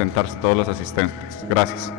Sentarse todos los asistentes. Gracias.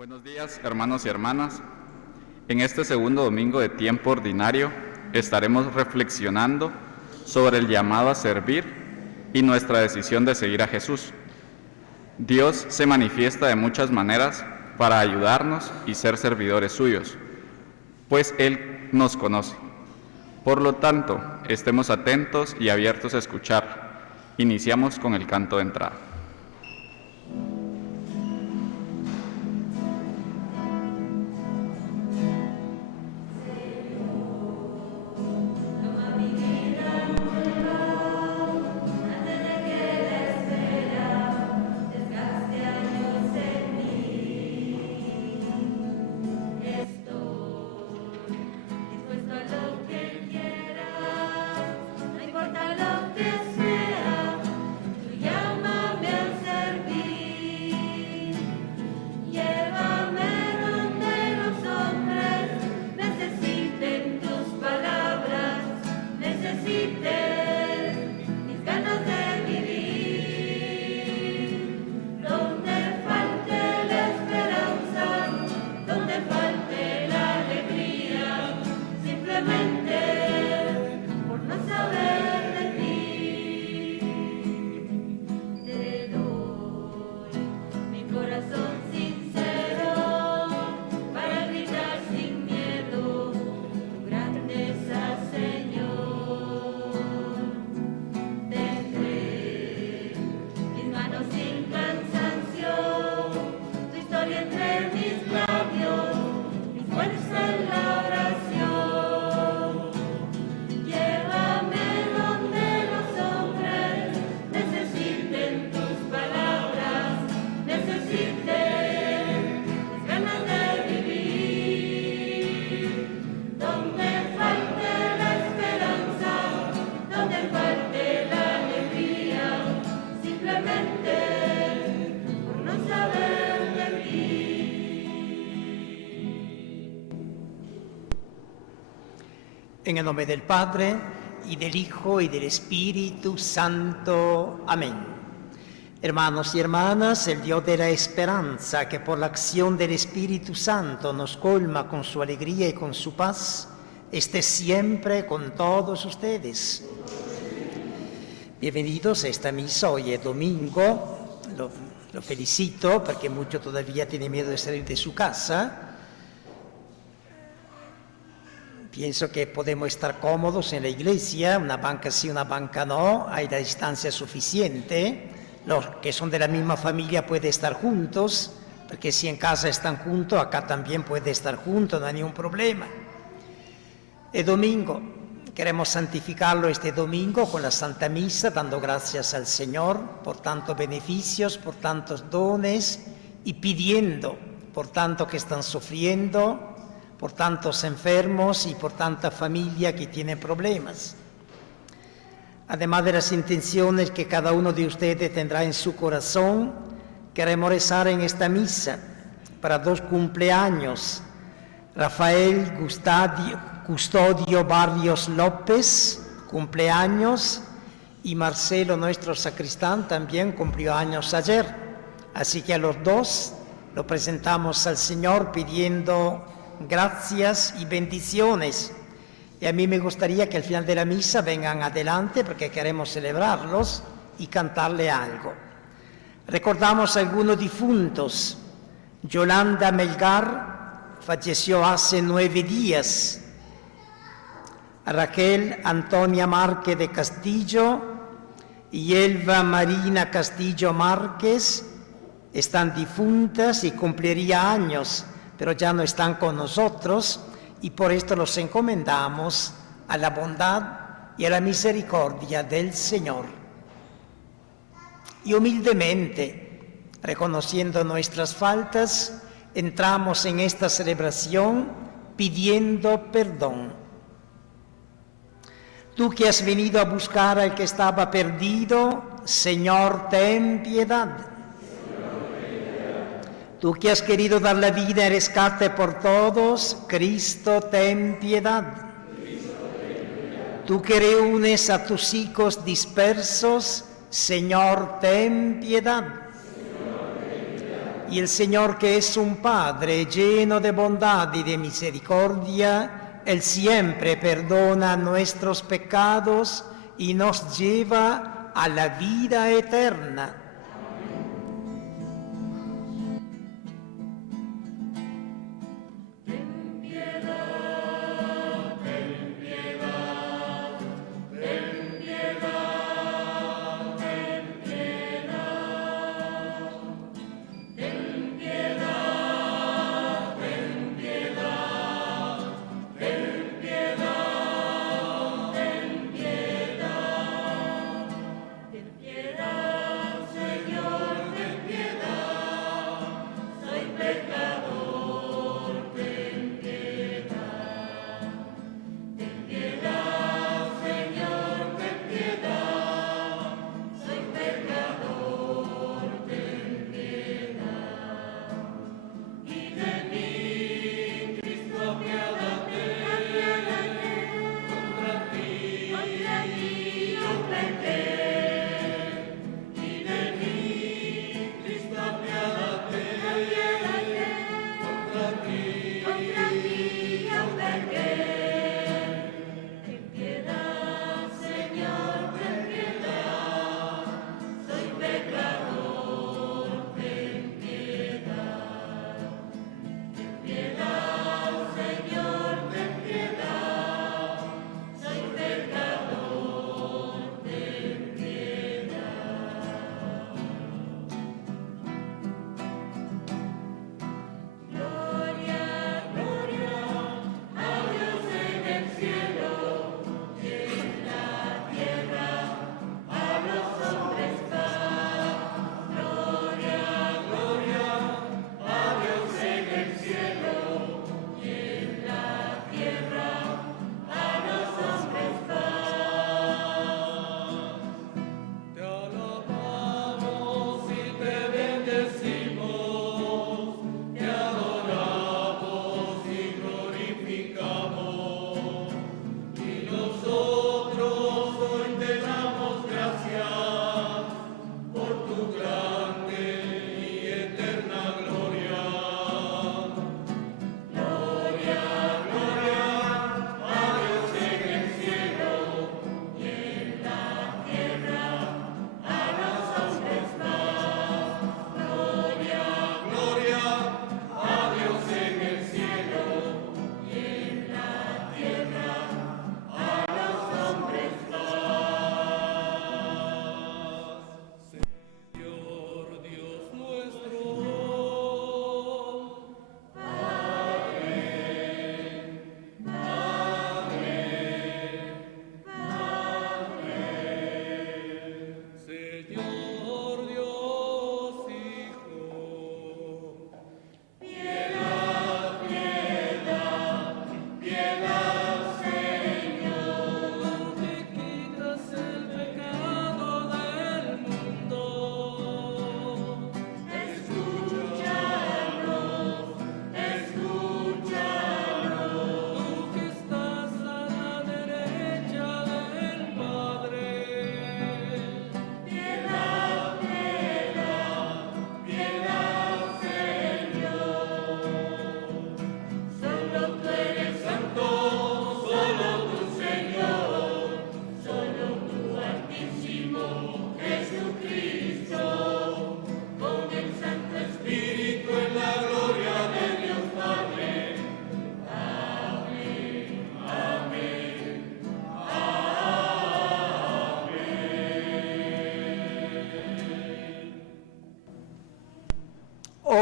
Buenos días, hermanos y hermanas. En este segundo domingo de tiempo ordinario estaremos reflexionando sobre el llamado a servir y nuestra decisión de seguir a Jesús. Dios se manifiesta de muchas maneras para ayudarnos y ser servidores suyos, pues Él nos conoce. Por lo tanto, estemos atentos y abiertos a escuchar. Iniciamos con el canto de entrada. En el nombre del Padre, y del Hijo, y del Espíritu Santo. Amén. Hermanos y hermanas, el Dios de la esperanza, que por la acción del Espíritu Santo nos colma con su alegría y con su paz, esté siempre con todos ustedes. Bienvenidos a esta misa. Hoy es domingo, lo felicito porque mucho todavía tiene miedo de salir de su casa. Pienso que podemos estar cómodos en la iglesia, una banca sí, una banca no, hay la distancia suficiente. Los que son de la misma familia pueden estar juntos, porque si en casa están juntos, acá también puede estar juntos, no hay ningún problema. El domingo, queremos santificarlo este domingo con la Santa Misa, dando gracias al Señor por tantos beneficios, por tantos dones y pidiendo por tanto que están sufriendo, por tantos enfermos y por tanta familia que tiene problemas. Además de las intenciones que cada uno de ustedes tendrá en su corazón, queremos rezar en esta misa para 2 cumpleaños. Rafael Custodio Barrios López, cumpleaños, y Marcelo, nuestro sacristán, también cumplió años ayer. Así que a los 2 lo presentamos al Señor pidiendo gracias y bendiciones. Y a mí me gustaría que al final de la misa vengan adelante porque queremos celebrarlos y cantarle algo. Recordamos a algunos difuntos. Yolanda Melgar falleció hace 9 días. Raquel Antonia Márquez de Castillo y Elba Marina Castillo Márquez están difuntas y cumpliría años, pero ya no están con nosotros y por esto los encomendamos a la bondad y a la misericordia del Señor. Y humildemente, reconociendo nuestras faltas, entramos en esta celebración pidiendo perdón. Tú que has venido a buscar al que estaba perdido, Señor, ten piedad. Tú que has querido dar la vida en rescate por todos, Cristo, ten piedad. Tú que reúnes a tus hijos dispersos, Señor, ten piedad. Y el Señor, que es un Padre lleno de bondad y de misericordia, Él siempre perdona nuestros pecados y nos lleva a la vida eterna.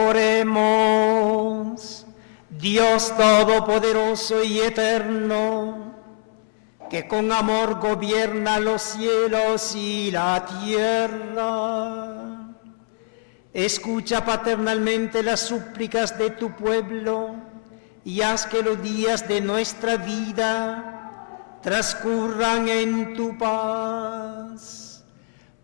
Oremos. Dios Todopoderoso y Eterno, que con amor gobierna los cielos y la tierra, escucha paternalmente las súplicas de tu pueblo y haz que los días de nuestra vida transcurran en tu paz.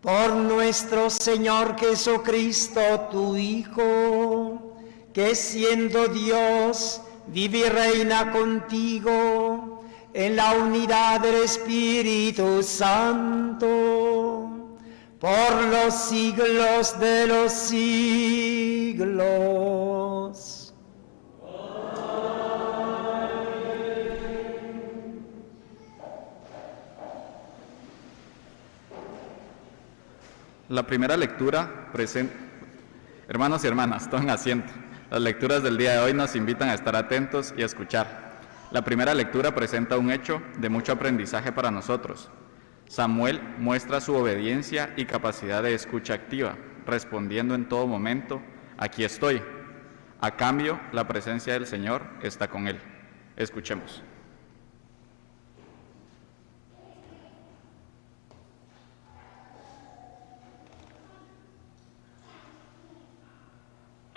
Por nuestro Señor Jesucristo, tu Hijo, que siendo Dios, vive y reina contigo en la unidad del Espíritu Santo, por los siglos de los siglos. La primera lectura presenta... Hermanos y hermanas, tomen asiento. Las lecturas del día de hoy nos invitan a estar atentos y a escuchar. La primera lectura presenta un hecho de mucho aprendizaje para nosotros. Samuel muestra su obediencia y capacidad de escucha activa, respondiendo en todo momento, aquí estoy. A cambio, la presencia del Señor está con él. Escuchemos.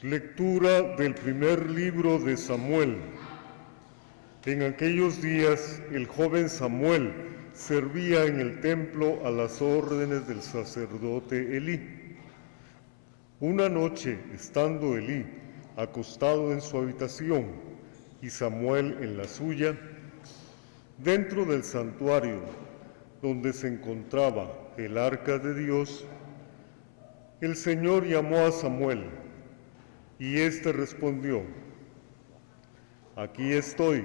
Lectura del primer libro de Samuel. En aquellos días, el joven Samuel servía en el templo a las órdenes del sacerdote Elí. Una noche, estando Elí acostado en su habitación y Samuel en la suya, dentro del santuario donde se encontraba el arca de Dios, el Señor llamó a Samuel. Y éste respondió, aquí estoy.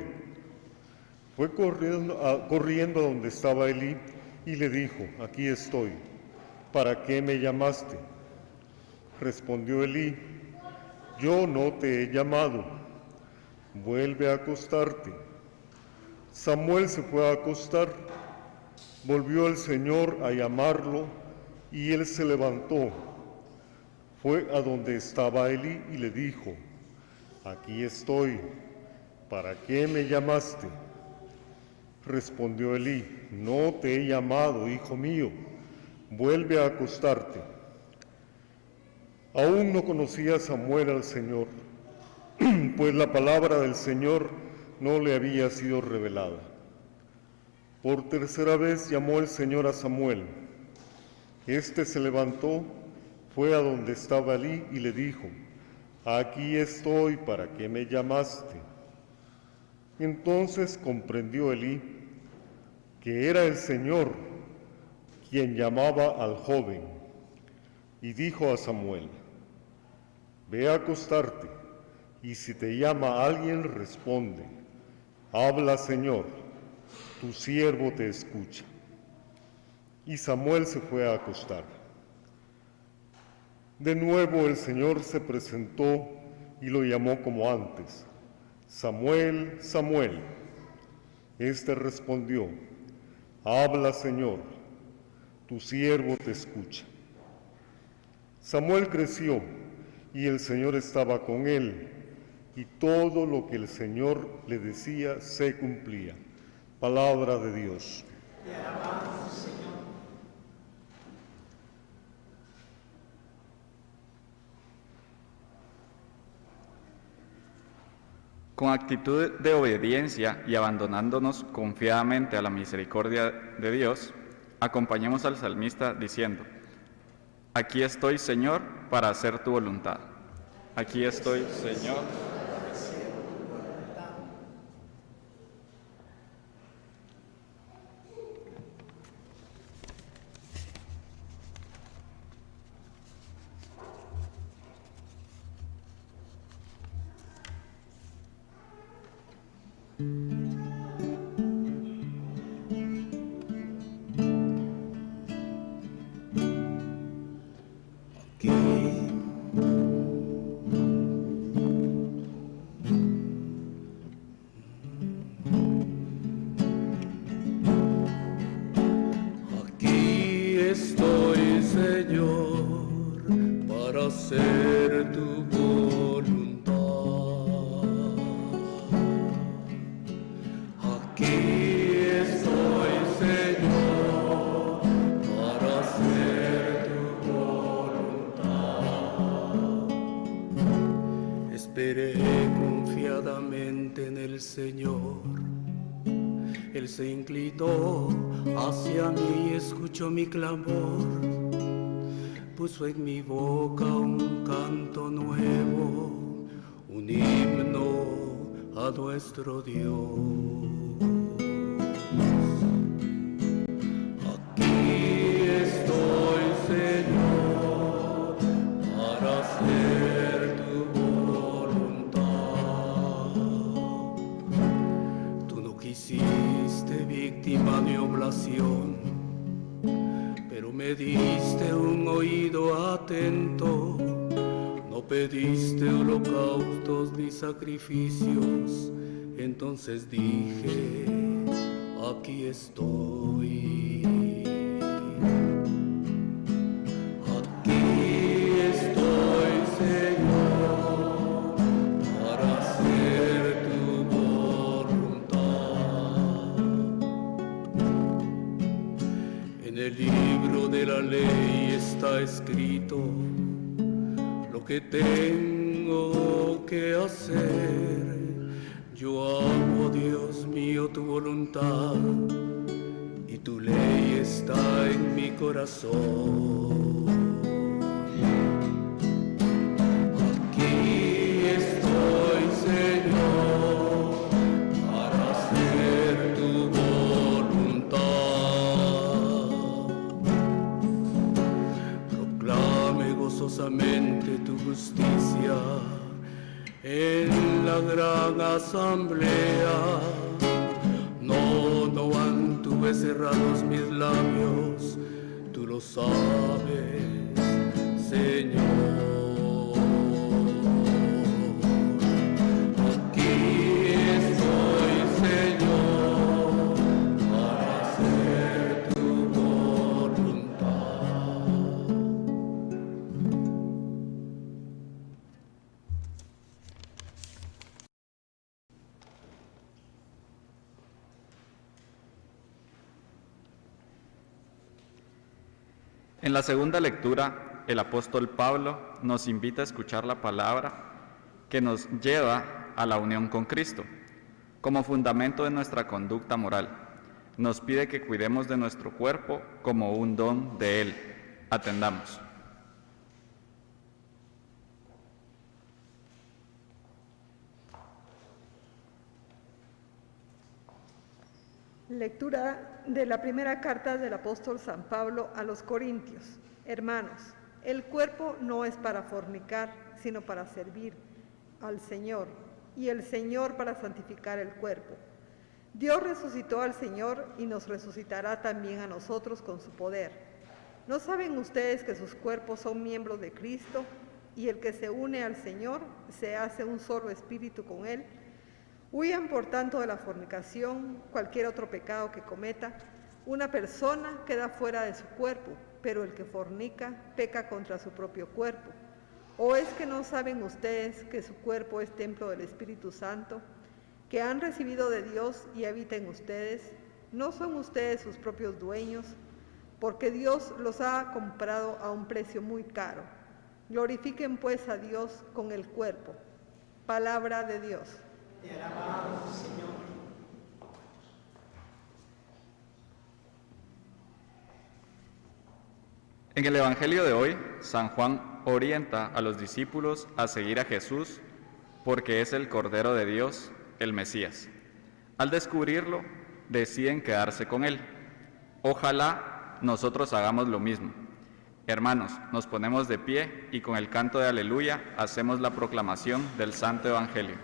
Fue corriendo a donde estaba Elí y le dijo, aquí estoy. ¿Para qué me llamaste? Respondió Elí, yo no te he llamado. Vuelve a acostarte. Samuel se fue a acostar. Volvió el Señor a llamarlo y él se levantó. Fue a donde estaba Elí y le dijo, aquí estoy, ¿para qué me llamaste? Respondió Elí, no te he llamado, hijo mío, vuelve a acostarte. Aún no conocía Samuel al Señor, pues la palabra del Señor no le había sido revelada. Por tercera vez llamó el Señor a Samuel. Este se levantó, fue a donde estaba Elí y le dijo, aquí estoy, ¿para qué me llamaste? Entonces comprendió Elí que era el Señor quien llamaba al joven, y dijo a Samuel, ve a acostarte, y si te llama alguien, responde, habla, Señor, tu siervo te escucha. Y Samuel se fue a acostar. De nuevo el Señor se presentó y lo llamó como antes, Samuel, Samuel. Este respondió, habla, Señor, tu siervo te escucha. Samuel creció y el Señor estaba con él, y todo lo que el Señor le decía se cumplía. Palabra de Dios. Te alabamos, Señor. Con actitud de obediencia y abandonándonos confiadamente a la misericordia de Dios, acompañemos al salmista diciendo, aquí estoy, Señor, para hacer tu voluntad. Aquí estoy, Señor. Esperé confiadamente en el Señor. Él se inclinó hacia mí y escuchó mi clamor. Puso en mi boca un canto nuevo, un himno a nuestro Dios. Aquí estoy, Señor, para hacer tu voluntad. Tú no quisiste víctima ni oblación, pero me diste un oído atento. No pediste holocaustos ni sacrificios. Entonces dije, aquí estoy. Aquí estoy, Señor, para hacer tu voluntad. En el libro de la ley está escrito lo que tengo que hacer. Yo amo, Dios mío, tu voluntad, y tu ley está en mi corazón. Aquí estoy, Señor, para hacer tu voluntad. Proclame gozosamente tu justicia en la gran asamblea. No mantuve cerrados mis labios, tú lo sabes, Señor. Aquí estoy, Señor, para hacer tu voluntad. En la segunda lectura, el apóstol Pablo nos invita a escuchar la palabra que nos lleva a la unión con Cristo. Como fundamento de nuestra conducta moral, nos pide que cuidemos de nuestro cuerpo como un don de Él. Atendamos. Lectura de la primera carta del apóstol San Pablo a los Corintios. Hermanos, el cuerpo no es para fornicar, sino para servir al Señor, y el Señor para santificar el cuerpo. Dios resucitó al Señor y nos resucitará también a nosotros con su poder. ¿No saben ustedes que sus cuerpos son miembros de Cristo? Y el que se une al Señor se hace un solo espíritu con Él. Huyan por tanto de la fornicación. Cualquier otro pecado que cometa una persona queda fuera de su cuerpo, pero el que fornica peca contra su propio cuerpo. ¿O es que no saben ustedes que su cuerpo es templo del Espíritu Santo, que han recibido de Dios y habita en ustedes? ¿No son ustedes sus propios dueños? Porque Dios los ha comprado a un precio muy caro. Glorifiquen pues a Dios con el cuerpo. Palabra de Dios. Te alabamos, Señor. En el Evangelio de hoy, San Juan orienta a los discípulos a seguir a Jesús porque es el Cordero de Dios, el Mesías. Al descubrirlo, deciden quedarse con Él. Ojalá nosotros hagamos lo mismo. Hermanos, nos ponemos de pie y con el canto de Aleluya hacemos la proclamación del Santo Evangelio.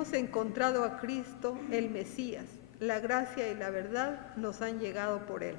hemos encontrado a Cristo, el Mesías. La gracia y la verdad nos han llegado por él.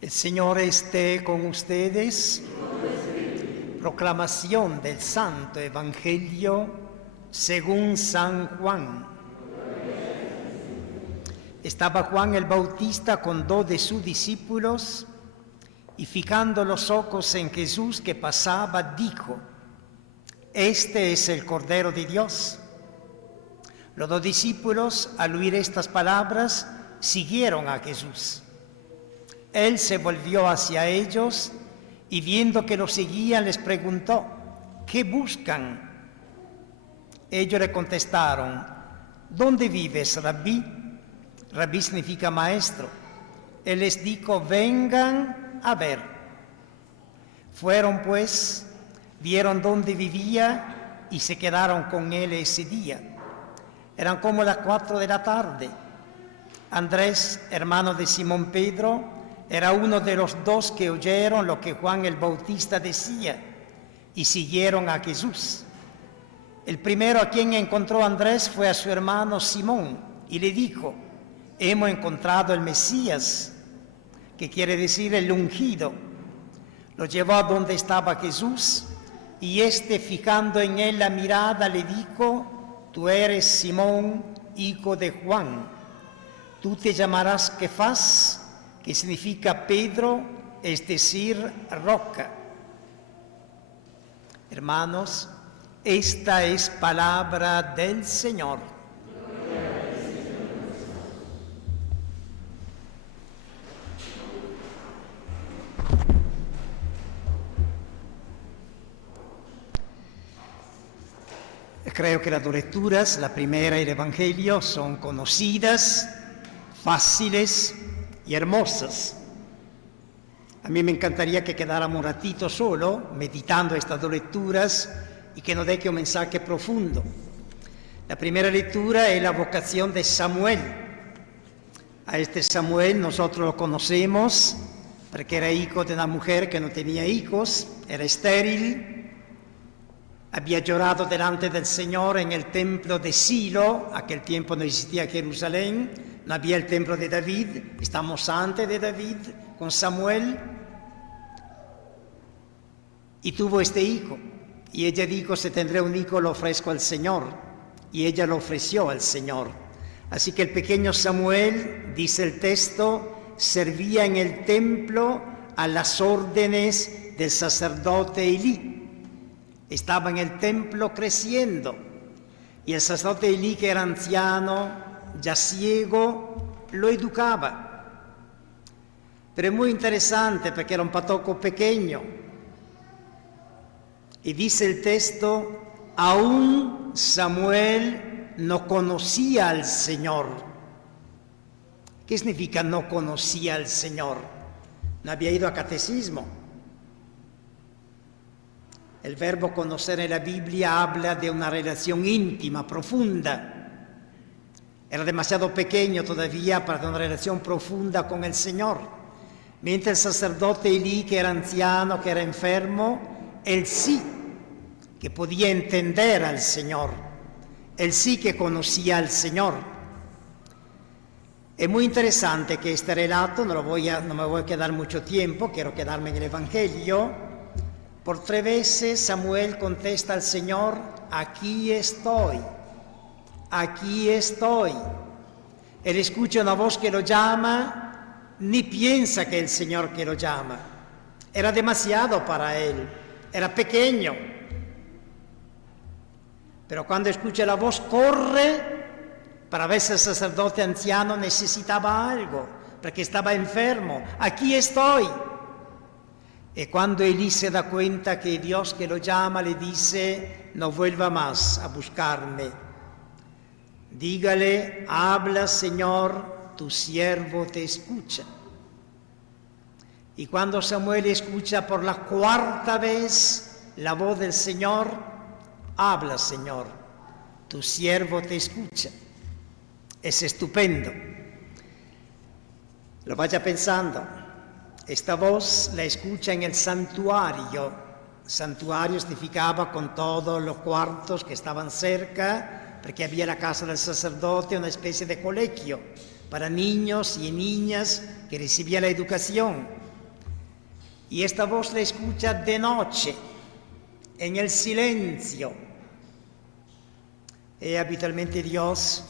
El Señor esté con ustedes. Proclamación del Santo Evangelio según San Juan. Estaba Juan el Bautista con 2 de sus discípulos y fijando los ojos en Jesús que pasaba, dijo: Este es el Cordero de Dios. Los 2 discípulos, al oír estas palabras, siguieron a Jesús. Él se volvió hacia ellos y viendo que los seguían les preguntó: ¿qué buscan? Ellos le contestaron: ¿dónde vives, Rabí? Rabí significa maestro. Él les dijo: vengan a ver. Fueron pues, vieron dónde vivía y se quedaron con él ese día. Eran como las 4 de la tarde. Andrés, hermano de Simón Pedro, era uno de los 2 que oyeron lo que Juan el Bautista decía y siguieron a Jesús. El primero a quien encontró Andrés fue a su hermano Simón y le dijo: hemos encontrado el Mesías, que quiere decir el ungido. Lo llevó a donde estaba Jesús y éste, fijando en él la mirada, le dijo: tú eres Simón, hijo de Juan. Tú te llamarás Kefas, que significa Pedro, es decir, roca. Hermanos, esta es palabra del Señor. Creo que las 2 lecturas, la primera y el Evangelio, son conocidas, fáciles y hermosas. A mí me encantaría que quedáramos un ratito solo meditando estas 2 lecturas y que nos deje un mensaje profundo. La primera lectura es la vocación de Samuel. A este Samuel nosotros lo conocemos porque era hijo de una mujer que no tenía hijos, era estéril, había llorado delante del Señor en el templo de Silo. Aquel tiempo no existía Jerusalén, no había el templo de David, estamos antes de David con Samuel. Y tuvo este hijo, y ella dijo: si tendré un hijo lo ofrezco al Señor, y ella lo ofreció al Señor. Así que el pequeño Samuel, dice el texto, servía en el templo a las órdenes del sacerdote Elí. Estaba en el templo creciendo, y el sacerdote Elí, que era anciano, ya ciego, lo educaba. Pero es muy interesante porque era un patoco pequeño. Y dice el texto: aún Samuel no conocía al Señor. ¿Qué significa no conocía al Señor? No había ido a catecismo. El verbo conocer en la Biblia habla de una relación íntima, profunda. Era demasiado pequeño todavía para tener una relación profunda con el Señor. Mientras el sacerdote Elí, que era anciano, que era enfermo, él sí que podía entender al Señor. Él sí que conocía al Señor. Es muy interesante que este relato, no me voy a quedar mucho tiempo, quiero quedarme en el Evangelio. Por 3 veces Samuel contesta al Señor: aquí estoy, aquí estoy. Él escucha una voz que lo llama, ni piensa que es el Señor que lo llama. Era demasiado para él. era pequeño. Pero cuando escucha la voz, corre para ver si el sacerdote anciano necesitaba algo, porque estaba enfermo. Aquí estoy. Y cuando Elí se da cuenta que Dios que lo llama, le dice, no vuelva más a buscarme. Dígale, habla, Señor, tu siervo te escucha. Y cuando Samuel escucha por la 4ª vez la voz del Señor, habla, Señor, tu siervo te escucha. Es estupendo. Lo vaya pensando. Esta voz la escucha en el santuario. Santuario significaba con todos los cuartos que estaban cerca, porque había la casa del sacerdote, una especie de colegio para niños y niñas que recibían la educación. Y esta voz la escucha de noche, en el silencio. Y habitualmente Dios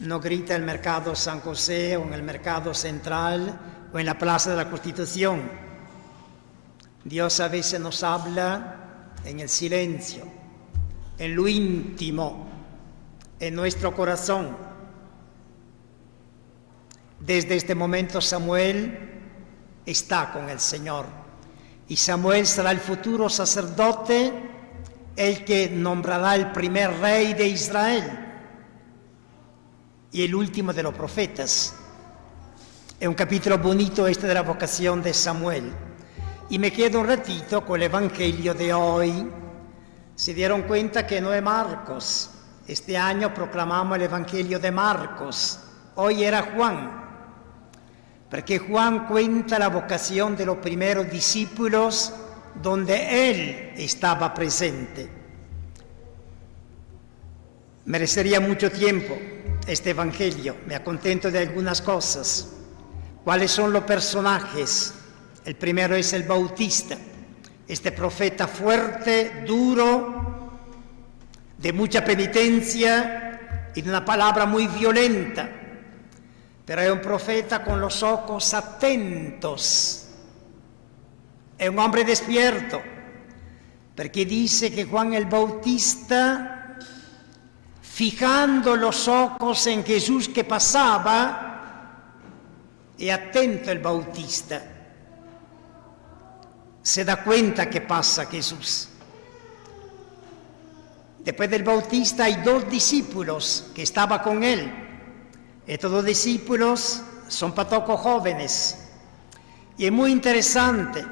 no grita en el mercado San José o en el mercado central o en la Plaza de la Constitución. Dios a veces nos habla en el silencio, en lo íntimo, en nuestro corazón. Desde este momento Samuel está con el Señor y Samuel será el futuro sacerdote, el que nombrará el primer rey de Israel y el último de los profetas. Es un capítulo bonito este de la vocación de Samuel. Y me quedo un ratito con el Evangelio de hoy. Se dieron cuenta que no es Marcos. Este año proclamamos el Evangelio de Marcos. Hoy era Juan. Porque Juan cuenta la vocación de los primeros discípulos donde él estaba presente. Merecería mucho tiempo este Evangelio. Me acontento de algunas cosas. ¿Cuáles son los personajes? El primero es el Bautista, este profeta fuerte, duro, de mucha penitencia y de una palabra muy violenta, pero es un profeta con los ojos atentos, es un hombre despierto, porque dice que Juan el Bautista, fijando los ojos en Jesús que pasaba, y atento el Bautista, se da cuenta que pasa Jesús. Después del Bautista hay 2 discípulos que estaban con él. Estos 2 discípulos son patocos jóvenes. Y es muy interesante,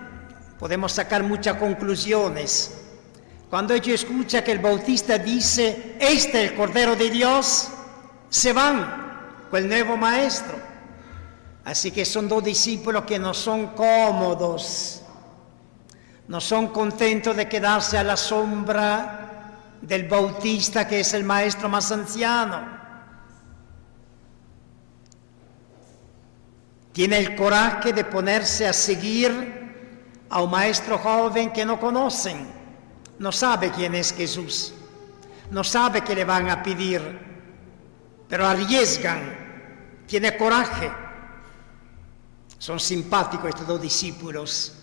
podemos sacar muchas conclusiones. Cuando ellos escuchan que el Bautista dice, este es el Cordero de Dios, se van con el nuevo maestro. Así que son 2 discípulos que no son cómodos, no son contentos de quedarse a la sombra del Bautista, que es el maestro más anciano. Tiene el coraje de ponerse a seguir a un maestro joven que no conocen, no sabe quién es Jesús, no sabe qué le van a pedir, pero arriesgan, tiene coraje. Son simpáticos estos 2 discípulos.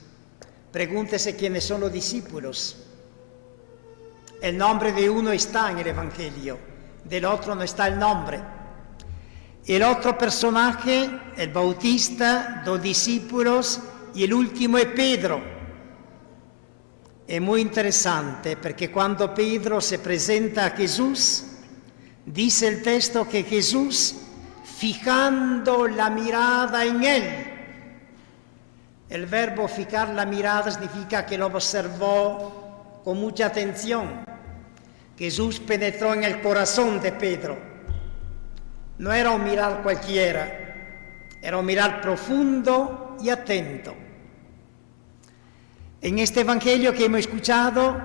Pregúntese quiénes son los discípulos. El nombre de uno está en el Evangelio, del otro no está el nombre. El otro personaje, el Bautista, 2 discípulos y el último es Pedro. Es muy interesante porque cuando Pedro se presenta a Jesús, dice el texto que Jesús, fijando la mirada en él. El verbo fijar la mirada significa que lo observó con mucha atención. Jesús penetró en el corazón de Pedro. No era un mirar cualquiera, era un mirar profundo y atento. En este Evangelio que hemos escuchado,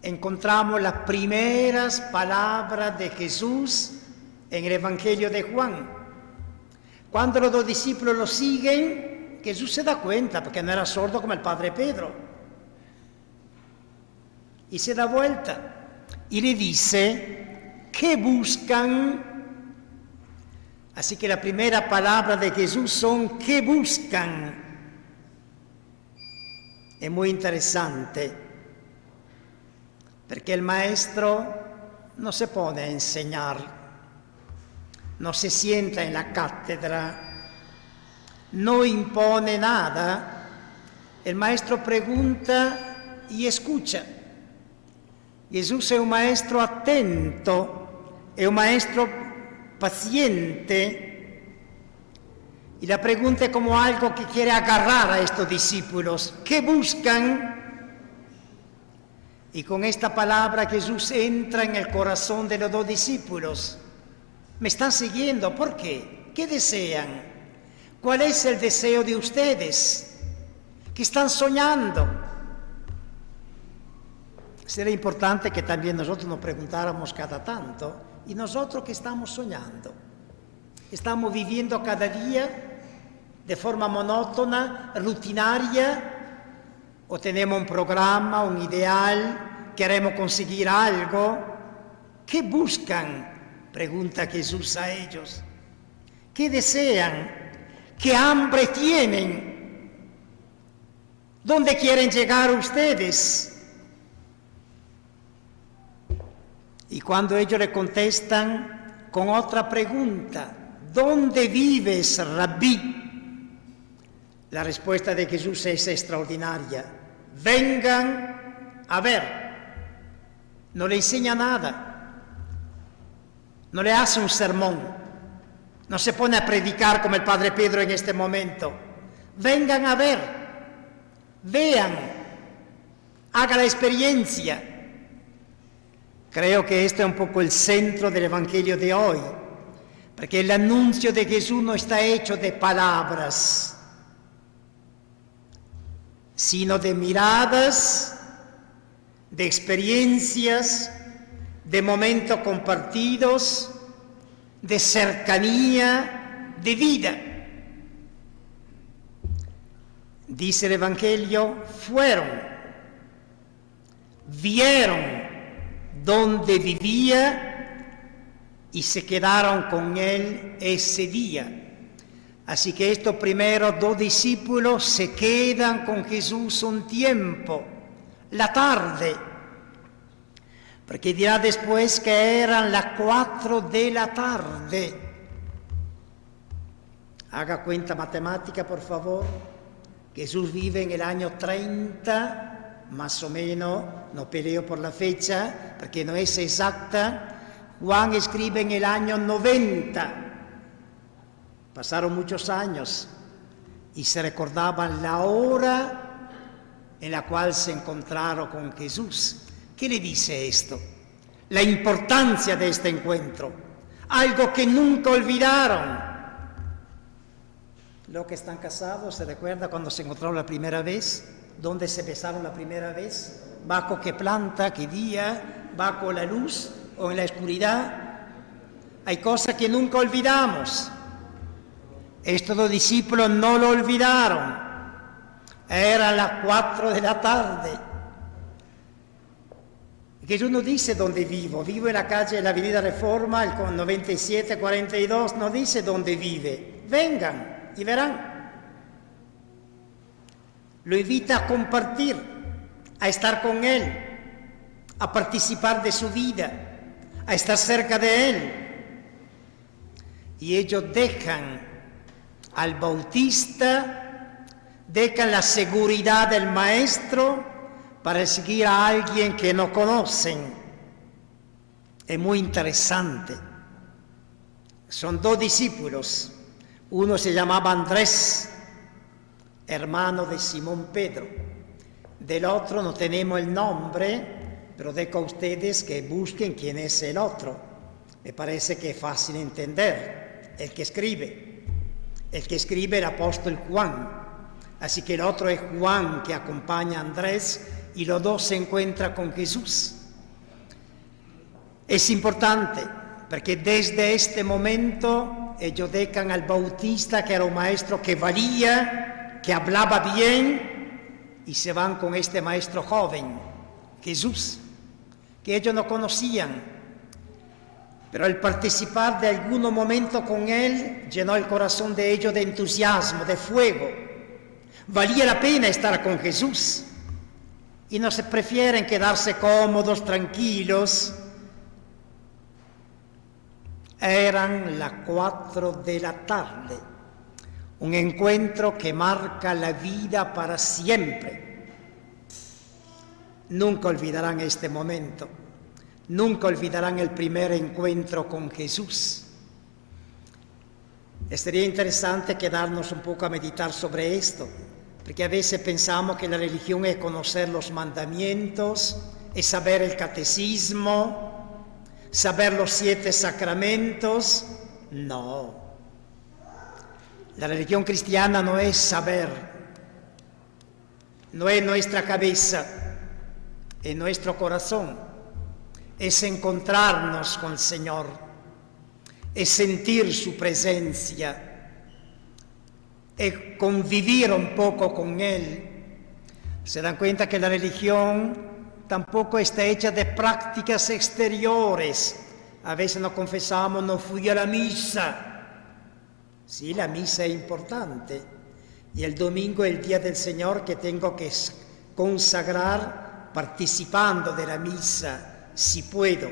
encontramos las primeras palabras de Jesús en el Evangelio de Juan. Cuando los 2 discípulos lo siguen, Jesús se da cuenta, porque no era sordo como el padre Pedro, y se da vuelta y le dice, ¿qué buscan? Así que la primera palabra de Jesús son, ¿qué buscan? è muy interessante, perché il maestro non si pone a enseñar, no se sienta en la cátedra, no impone nada. El maestro pregunta y escucha. Jesús es un maestro atento, es un maestro paciente. Y la pregunta es como algo que quiere agarrar a estos discípulos. ¿Qué buscan? Y con esta palabra Jesús entra en el corazón de los dos discípulos. Me están siguiendo, ¿por qué? ¿Qué desean? ¿Cuál es el deseo de ustedes? ¿Qué están soñando? Sería importante que también nosotros nos preguntáramos cada tanto, ¿y nosotros qué estamos soñando? ¿Estamos viviendo cada día de forma monótona, rutinaria? ¿O tenemos un programa, un ideal, queremos conseguir algo? ¿Qué buscan? Pregunta Jesús a ellos. ¿Qué desean? ¿Qué hambre tienen? ¿Dónde quieren llegar ustedes? Y cuando ellos le contestan con otra pregunta, ¿dónde vives, Rabí? La respuesta de Jesús es extraordinaria. Vengan a ver. No le enseña nada. No le hace un sermón. No se pone a predicar como el Padre Pedro en este momento. Vengan a ver. Vean. Haga la experiencia. Creo que este es un poco el centro del Evangelio de hoy, porque el anuncio de Jesús no está hecho de palabras, sino de miradas, de experiencias, de momentos compartidos, de cercanía, de vida. Dice el Evangelio, fueron, vieron donde vivía y se quedaron con él ese día. Así que estos primeros dos discípulos se quedan con Jesús un tiempo, la tarde, porque dirá después que eran las 4 de la tarde. Haga cuenta matemática, por favor. Jesús vive en el año 30, más o menos, no peleo por la fecha, porque no es exacta. Juan escribe en el año 90. Pasaron muchos años y se recordaban la hora en la cual se encontraron con Jesús. ¿Qué le dice esto? La importancia de este encuentro, algo que nunca olvidaron. Los que están casados, ¿se recuerda cuando se encontraron la primera vez? ¿Dónde se besaron la primera vez? ¿Bajo qué planta, qué día? ¿Bajo la luz o en la oscuridad? Hay cosas que nunca olvidamos. Estos dos discípulos no lo olvidaron. Eran las 4 de la tarde. Jesús no dice dónde vivo. Vivo en la calle de la Avenida Reforma, el 9742. No dice dónde vive. Vengan y verán. Lo invita a compartir, a estar con él, a participar de su vida, a estar cerca de él. Y ellos dejan al Bautista, dejan la seguridad del Maestro para seguir a alguien que no conocen. Es muy interesante. Son dos discípulos. Uno se llamaba Andrés, hermano de Simón Pedro. Del otro no tenemos el nombre, pero dejo a ustedes que busquen quién es el otro. Me parece que es fácil entender. El que escribe el apóstol Juan. Así que el otro es Juan, que acompaña a Andrés, y los dos se encuentran con Jesús. Es importante, porque desde este momento ellos dejan al Bautista, que era un maestro que valía, que hablaba bien, y se van con este maestro joven, Jesús, que ellos no conocían. Pero al participar de algún momento con él, llenó el corazón de ellos de entusiasmo, de fuego. Valía la pena estar con Jesús. y no se prefieren quedarse cómodos, tranquilos. Eran las 4 de la tarde, un encuentro que marca la vida para siempre. Nunca olvidarán este momento, nunca olvidarán el primer encuentro con Jesús. Sería interesante quedarnos un poco a meditar sobre esto, porque a veces pensamos que la religión es conocer los mandamientos, es saber el catecismo, saber los 7 sacramentos. No. La religión cristiana no es saber, no es nuestra cabeza, es nuestro corazón, es encontrarnos con el Señor, es sentir su presencia, es convivir un poco con Él. Se dan cuenta que la religión tampoco está hecha de prácticas exteriores. A veces nos confesamos, no fui a la misa. Sí, la misa es importante. Y el domingo es el día del Señor que tengo que consagrar participando de la misa, si puedo.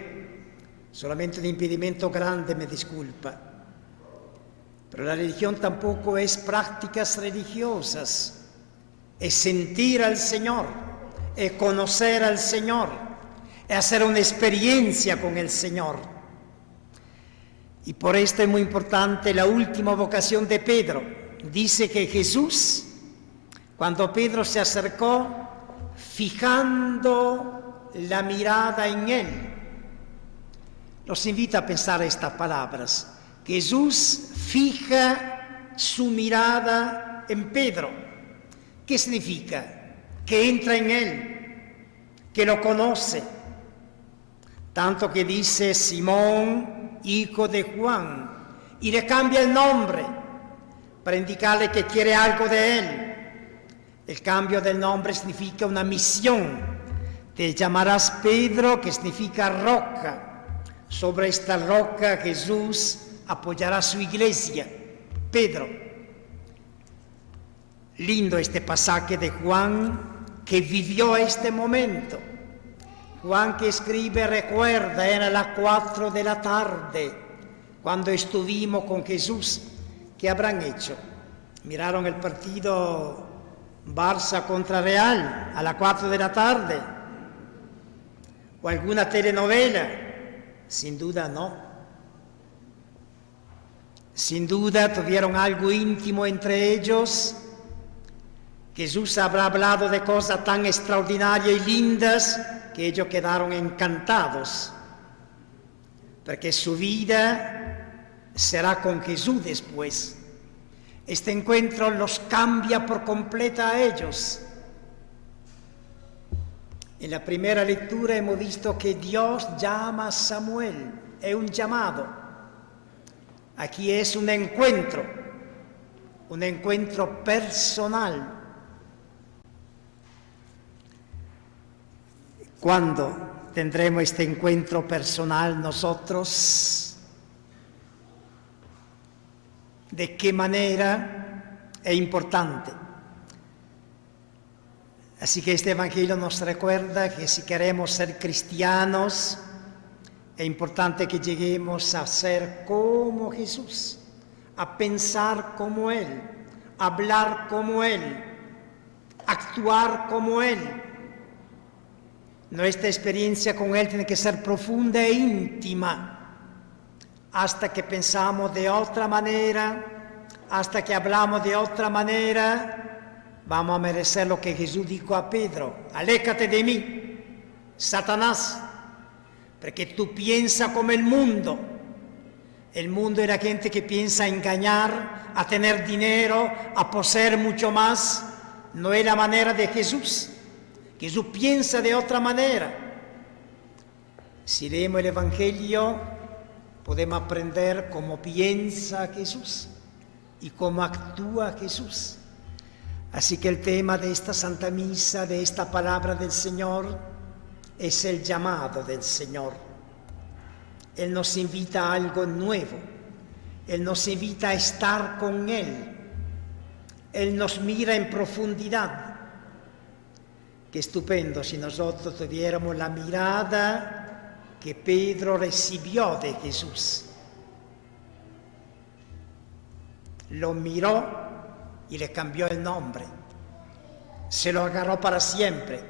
Solamente un impedimento grande me disculpa. Pero la religión tampoco es prácticas religiosas. Es sentir al Señor, es conocer al Señor, es hacer una experiencia con el Señor. Y por esto es muy importante la última vocación de Pedro. Dice que Jesús, cuando Pedro se acercó, fijando la mirada en él, nos invita a pensar estas palabras. Jesús fija su mirada en Pedro. ¿Qué significa? Que entra en él, que lo conoce. Tanto que dice Simón, hijo de Juan, y le cambia el nombre para indicarle que quiere algo de él. El cambio del nombre significa una misión. Te llamarás Pedro, que significa roca. Sobre esta roca Jesús apoyará su iglesia. Pedro. Lindo este pasaje de Juan, que vivió este momento. Juan que escribe, recuerda, era las 4 de la tarde, cuando estuvimos con Jesús. ¿Qué habrán hecho? ¿Miraron el partido Barça contra Real a las 4 de la tarde? ¿O alguna telenovela? Sin duda no. Sin duda tuvieron algo íntimo entre ellos. Jesús habrá hablado de cosas tan extraordinarias y lindas que ellos quedaron encantados, porque su vida será con Jesús después. Este encuentro los cambia por completo a ellos. En la primera lectura hemos visto que Dios llama a Samuel, es un llamado. Aquí es un encuentro personal. ¿Cuándo tendremos este encuentro personal nosotros? ¿De qué manera? Es importante. Así que este Evangelio nos recuerda que si queremos ser cristianos, es importante que lleguemos a ser como Jesús, a pensar como Él, a hablar como Él, actuar como Él. Nuestra experiencia con Él tiene que ser profunda e íntima, hasta que pensamos de otra manera, hasta que hablamos de otra manera, vamos a merecer lo que Jesús dijo a Pedro: aléjate de mí, Satanás, porque tú piensas como el mundo. El mundo es la gente que piensa engañar, a tener dinero, a poseer mucho más. No es la manera de Jesús. Jesús piensa de otra manera. Si leemos el Evangelio, podemos aprender cómo piensa Jesús y cómo actúa Jesús. Así que el tema de esta Santa Misa, de esta palabra del Señor, es el llamado del Señor. Él nos invita a algo nuevo. Él nos invita a estar con Él. Él nos mira en profundidad. Qué estupendo si nosotros tuviéramos la mirada que Pedro recibió de Jesús. Lo miró y le cambió el nombre. Se lo agarró para siempre.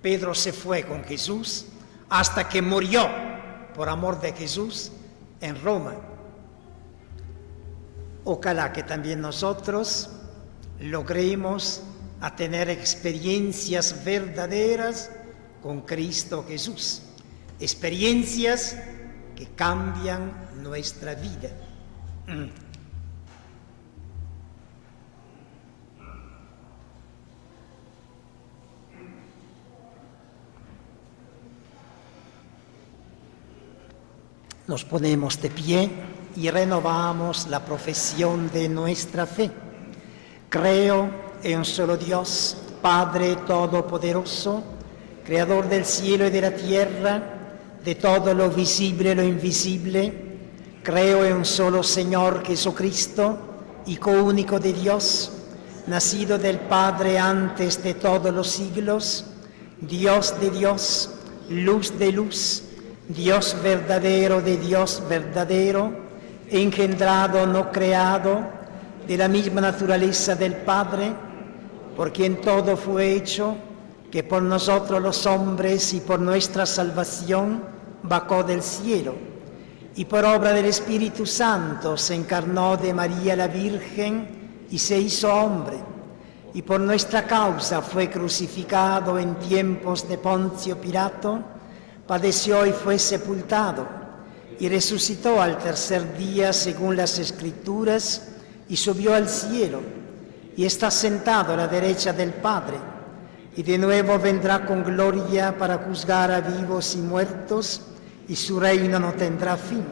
Pedro se fue con Jesús hasta que murió por amor de Jesús en Roma. Ojalá que también nosotros logremos a tener experiencias verdaderas con Cristo Jesús, experiencias que cambian nuestra vida. Nos ponemos de pie y renovamos la profesión de nuestra fe. Creo en un solo Dios, Padre Todopoderoso, Creador del cielo y de la tierra, de todo lo visible y lo invisible. Creo en un solo Señor Jesucristo, Hijo único de Dios, nacido del Padre antes de todos los siglos, Dios de Dios, luz de luz, Dios verdadero de Dios verdadero, engendrado, no creado, de la misma naturaleza del Padre, por quien todo fue hecho, que por nosotros los hombres y por nuestra salvación bajó del cielo, y por obra del Espíritu Santo se encarnó de María la Virgen y se hizo hombre, y por nuestra causa fue crucificado en tiempos de Poncio Pilato, padeció y fue sepultado, y resucitó al tercer día según las Escrituras, y subió al cielo, y está sentado a la derecha del Padre, y de nuevo vendrá con gloria para juzgar a vivos y muertos, y su reino no tendrá fin.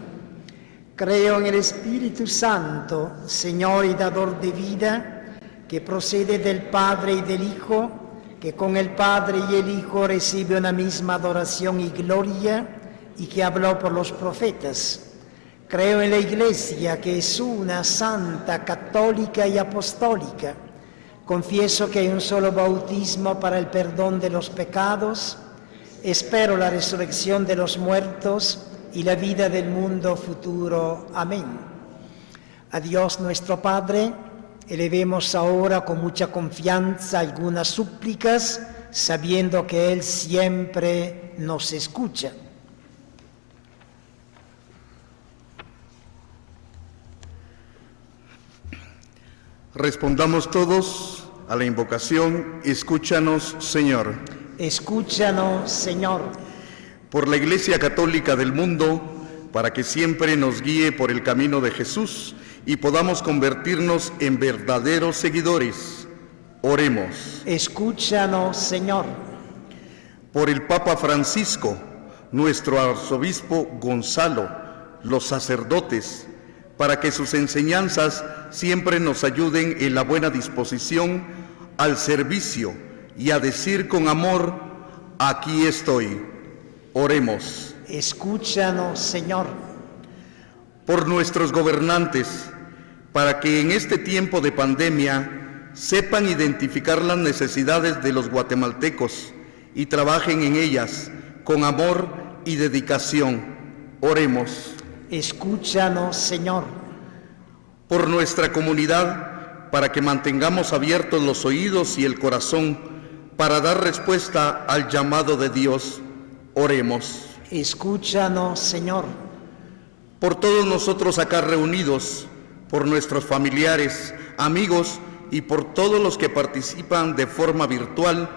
Creo en el Espíritu Santo, Señor y dador de vida, que procede del Padre y del Hijo, que con el Padre y el Hijo recibe una misma adoración y gloria, y que habló por los profetas. Creo en la Iglesia, que es una, santa, católica y apostólica. Confieso que hay un solo bautismo para el perdón de los pecados. Espero la resurrección de los muertos y la vida del mundo futuro. Amén. A Dios nuestro Padre, elevemos ahora con mucha confianza algunas súplicas, sabiendo que Él siempre nos escucha. Respondamos todos a la invocación, escúchanos, Señor. Escúchanos, Señor. Por la Iglesia Católica del mundo, para que siempre nos guíe por el camino de Jesús y podamos convertirnos en verdaderos seguidores. Oremos. Escúchanos, Señor. Por el Papa Francisco, nuestro arzobispo Gonzalo, los sacerdotes, para que sus enseñanzas siempre nos ayuden en la buena disposición, al servicio y a decir con amor, aquí estoy. Oremos. Escúchanos, Señor. Por nuestros gobernantes, para que en este tiempo de pandemia sepan identificar las necesidades de los guatemaltecos y trabajen en ellas con amor y dedicación. Oremos. Escúchanos, Señor. Por nuestra comunidad, para que mantengamos abiertos los oídos y el corazón para dar respuesta al llamado de Dios. Oremos. Escúchanos, Señor. Por todos nosotros acá reunidos, por nuestros familiares, amigos y por todos los que participan de forma virtual,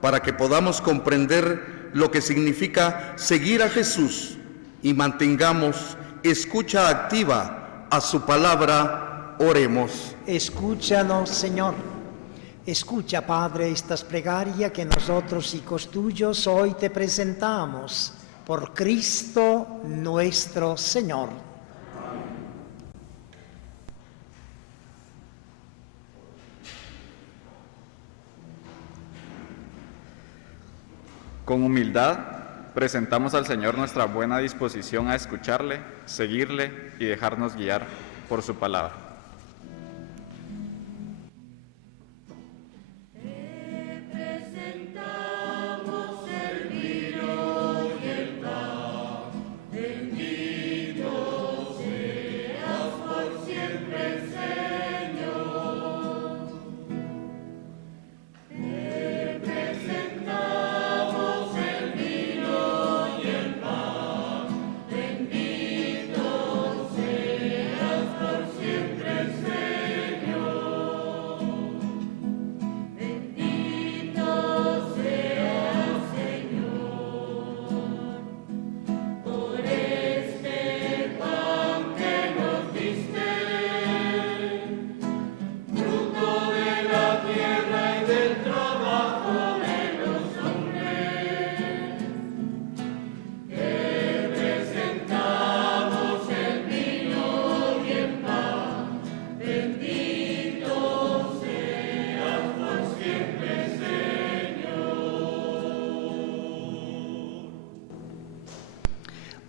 para que podamos comprender lo que significa seguir a Jesús y mantengamos escucha activa a su palabra. Oremos. Escúchanos, Señor. Escucha, Padre, estas plegarias que nosotros, hijos tuyos, hoy te presentamos. Por Cristo nuestro Señor. Con humildad, presentamos al Señor nuestra buena disposición a escucharle, seguirle y dejarnos guiar por su palabra. Te presentamos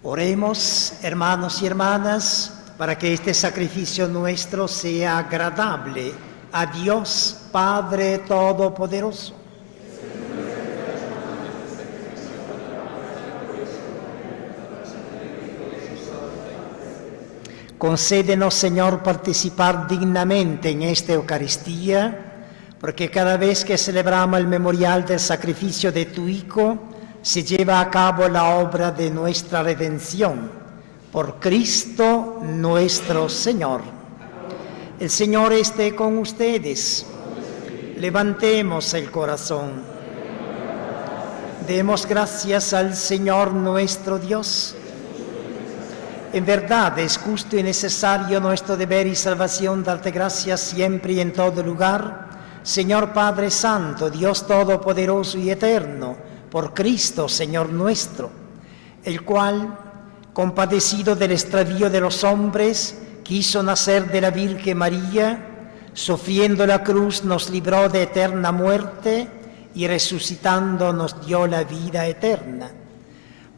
Oremos, hermanos y hermanas, para que este sacrificio nuestro sea agradable a Dios Padre Todopoderoso. Concédenos, Señor, participar dignamente en esta Eucaristía, porque cada vez que celebramos el memorial del sacrificio de tu Hijo, se lleva a cabo la obra de nuestra redención. Por Cristo nuestro Señor. El Señor esté con ustedes. Levantemos el corazón. Demos gracias al Señor nuestro Dios. En verdad es justo y necesario nuestro deber y salvación darte gracias siempre y en todo lugar, Señor Padre Santo, Dios Todopoderoso y Eterno, por Cristo, Señor nuestro, el cual, compadecido del extravío de los hombres, quiso nacer de la Virgen María, sufriendo la cruz nos libró de eterna muerte y resucitando nos dio la vida eterna.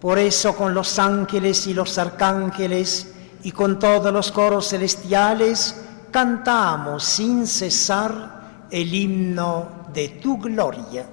Por eso con los ángeles y los arcángeles y con todos los coros celestiales cantamos sin cesar el himno de tu gloria.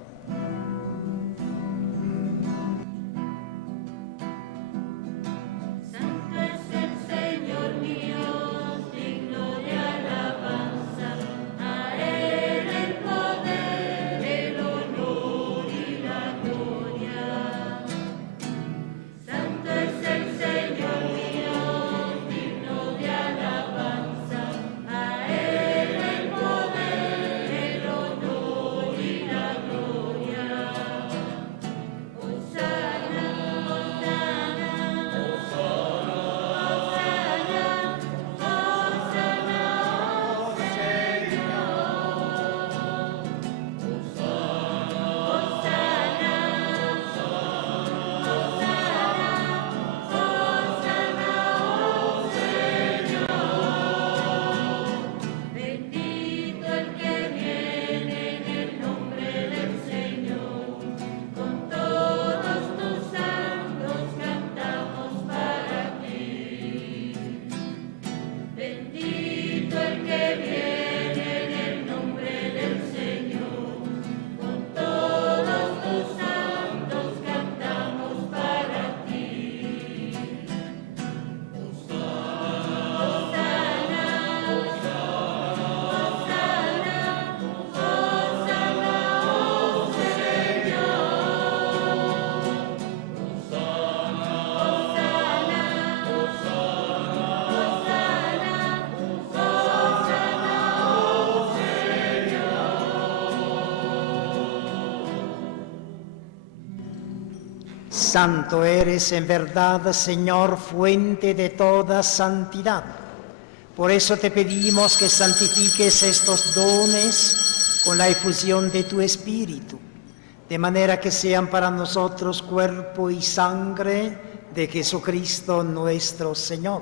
Santo eres en verdad, Señor, fuente de toda santidad. Por eso te pedimos que santifiques estos dones con la efusión de tu Espíritu, de manera que sean para nosotros cuerpo y sangre de Jesucristo nuestro Señor,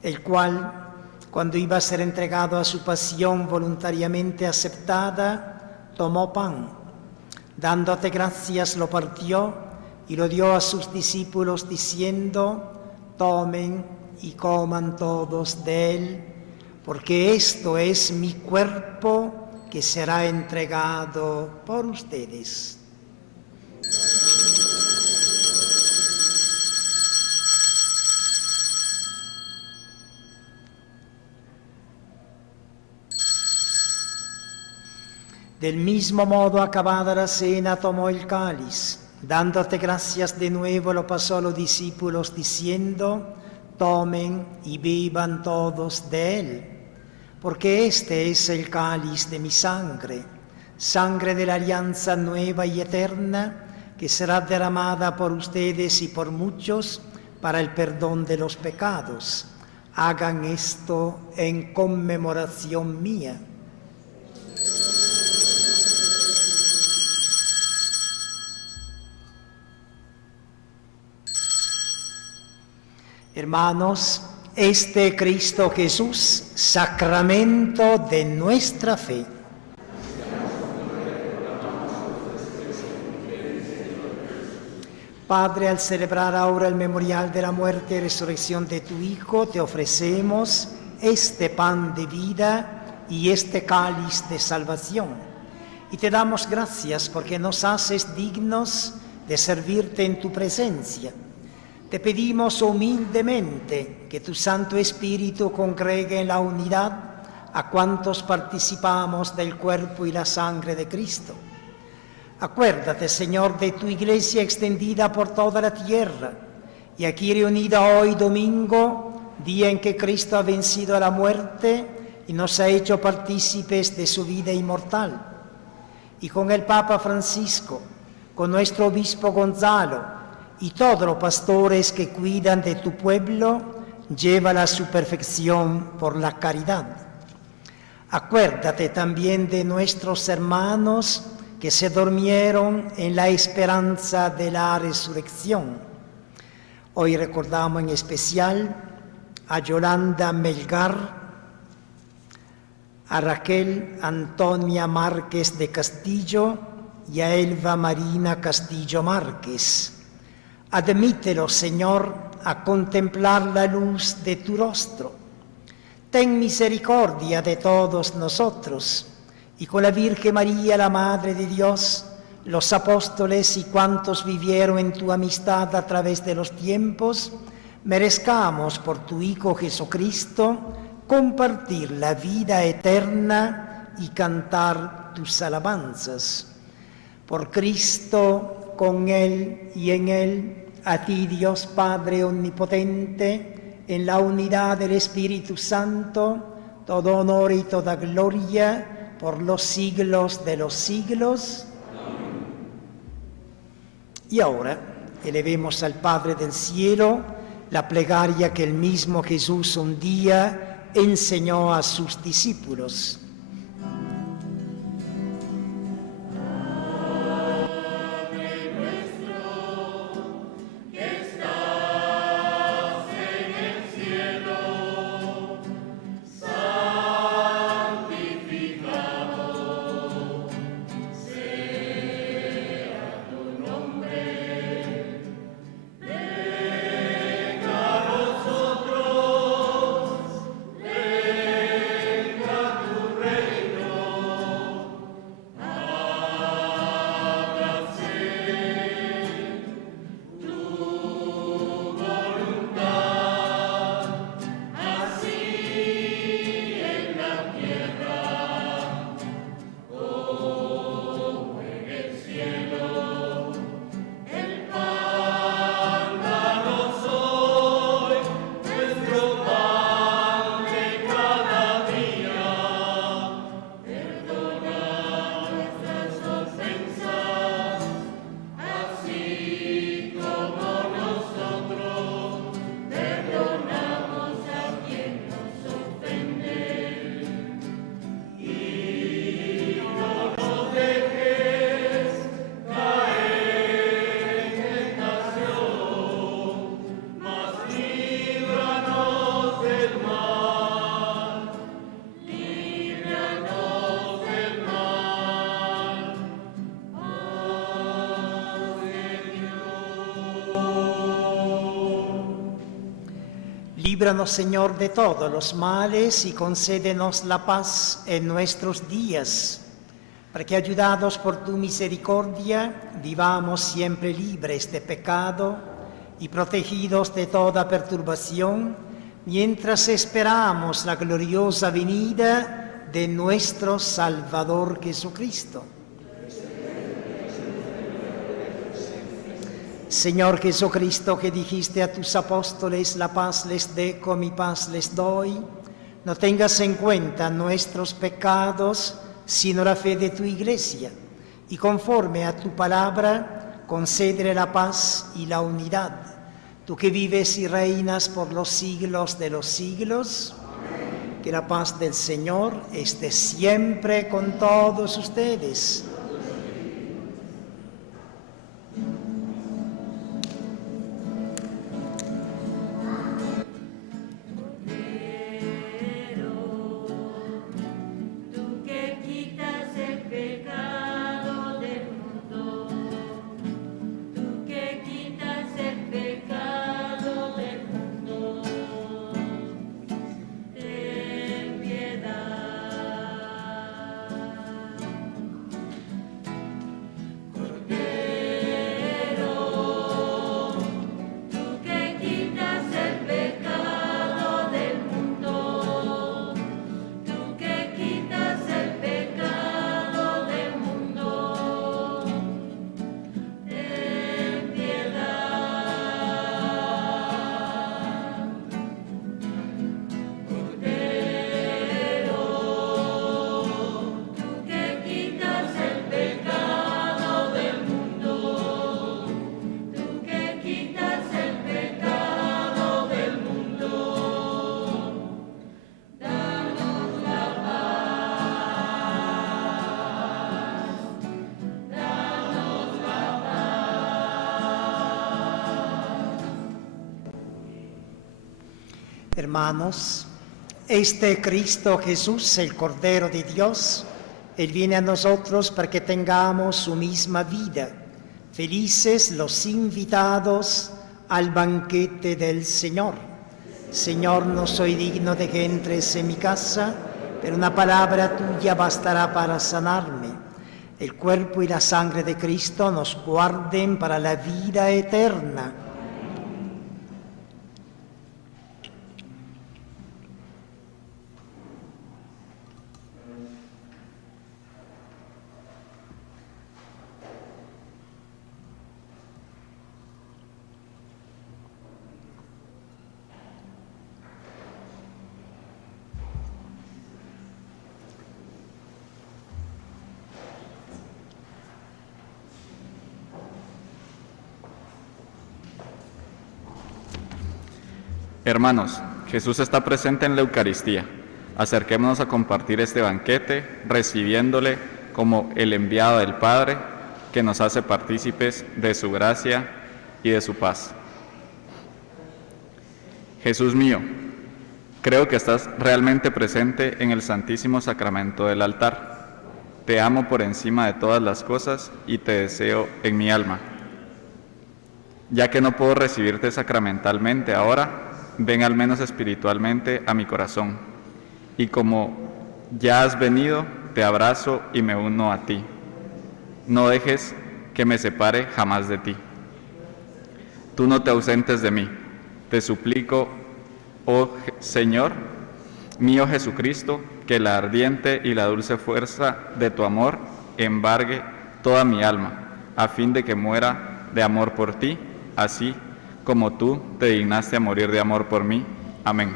el cual, cuando iba a ser entregado a su pasión voluntariamente aceptada, tomó pan, dándote gracias lo partió y lo dio a sus discípulos diciendo: tomen y coman todos de él, porque esto es mi cuerpo que será entregado por ustedes. Del mismo modo, acabada la cena, tomó el cáliz. Dándote gracias de nuevo, lo pasó a los discípulos diciendo: tomen y beban todos de él, porque este es el cáliz de mi sangre, sangre de la alianza nueva y eterna, que será derramada por ustedes y por muchos para el perdón de los pecados. Hagan esto en conmemoración mía. Hermanos, este Cristo Jesús, sacramento de nuestra fe. Padre, al celebrar ahora el memorial de la muerte y resurrección de tu Hijo, te ofrecemos este pan de vida y este cáliz de salvación. Y te damos gracias porque nos haces dignos de servirte en tu presencia. Te pedimos humildemente que tu Santo Espíritu congregue en la unidad a cuantos participamos del cuerpo y la sangre de Cristo. Acuérdate, Señor, de tu Iglesia extendida por toda la tierra y aquí reunida hoy domingo, día en que Cristo ha vencido a la muerte y nos ha hecho partícipes de su vida inmortal. Y con el Papa Francisco, con nuestro obispo Gonzalo y todos los pastores que cuidan de tu pueblo, llévala a su perfección por la caridad. Acuérdate también de nuestros hermanos que se durmieron en la esperanza de la resurrección. Hoy recordamos en especial a Yolanda Melgar, a Raquel Antonia Márquez de Castillo y a Elva Marina Castillo Márquez. Admítelos, Señor, a contemplar la luz de tu rostro. Ten misericordia de todos nosotros, y con la Virgen María, la Madre de Dios, los apóstoles y cuantos vivieron en tu amistad a través de los tiempos, merezcamos por tu Hijo Jesucristo compartir la vida eterna y cantar tus alabanzas. Por Cristo, con Él y en Él, a ti Dios Padre Omnipotente, en la unidad del Espíritu Santo, todo honor y toda gloria, por los siglos de los siglos. Amén. Y ahora elevemos al Padre del cielo la plegaria que el mismo Jesús un día enseñó a sus discípulos. Líbranos, Señor, de todos los males y concédenos la paz en nuestros días, para que, ayudados por tu misericordia, vivamos siempre libres de pecado y protegidos de toda perturbación, mientras esperamos la gloriosa venida de nuestro Salvador Jesucristo. Señor Jesucristo, que dijiste a tus apóstoles, la paz les dejo, mi paz les doy, no tengas en cuenta nuestros pecados, sino la fe de tu Iglesia, y conforme a tu palabra, concédele la paz y la unidad. Tú que vives y reinas por los siglos de los siglos, amén. Que la paz del Señor esté siempre con todos ustedes. Tú que quitas Hermanos, este Cristo Jesús, el Cordero de Dios, Él viene a nosotros para que tengamos su misma vida. Felices los invitados al banquete del Señor. Señor, no soy digno de que entres en mi casa, pero una palabra tuya bastará para sanarme. El cuerpo y la sangre de Cristo nos guarden para la vida eterna. Hermanos, Jesús está presente en la Eucaristía. Acerquémonos a compartir este banquete, recibiéndole como el enviado del Padre, que nos hace partícipes de su gracia y de su paz. Jesús mío, creo que estás realmente presente en el Santísimo Sacramento del altar. Te amo por encima de todas las cosas y te deseo en mi alma. Ya que no puedo recibirte sacramentalmente ahora, ven al menos espiritualmente a mi corazón, y como ya has venido, te abrazo y me uno a ti. No dejes que me separe jamás de ti. Tú no te ausentes de mí. Te suplico, oh Señor mío Jesucristo, que la ardiente y la dulce fuerza de tu amor embargue toda mi alma, a fin de que muera de amor por ti, así como tú te dignaste a morir de amor por mí. Amén.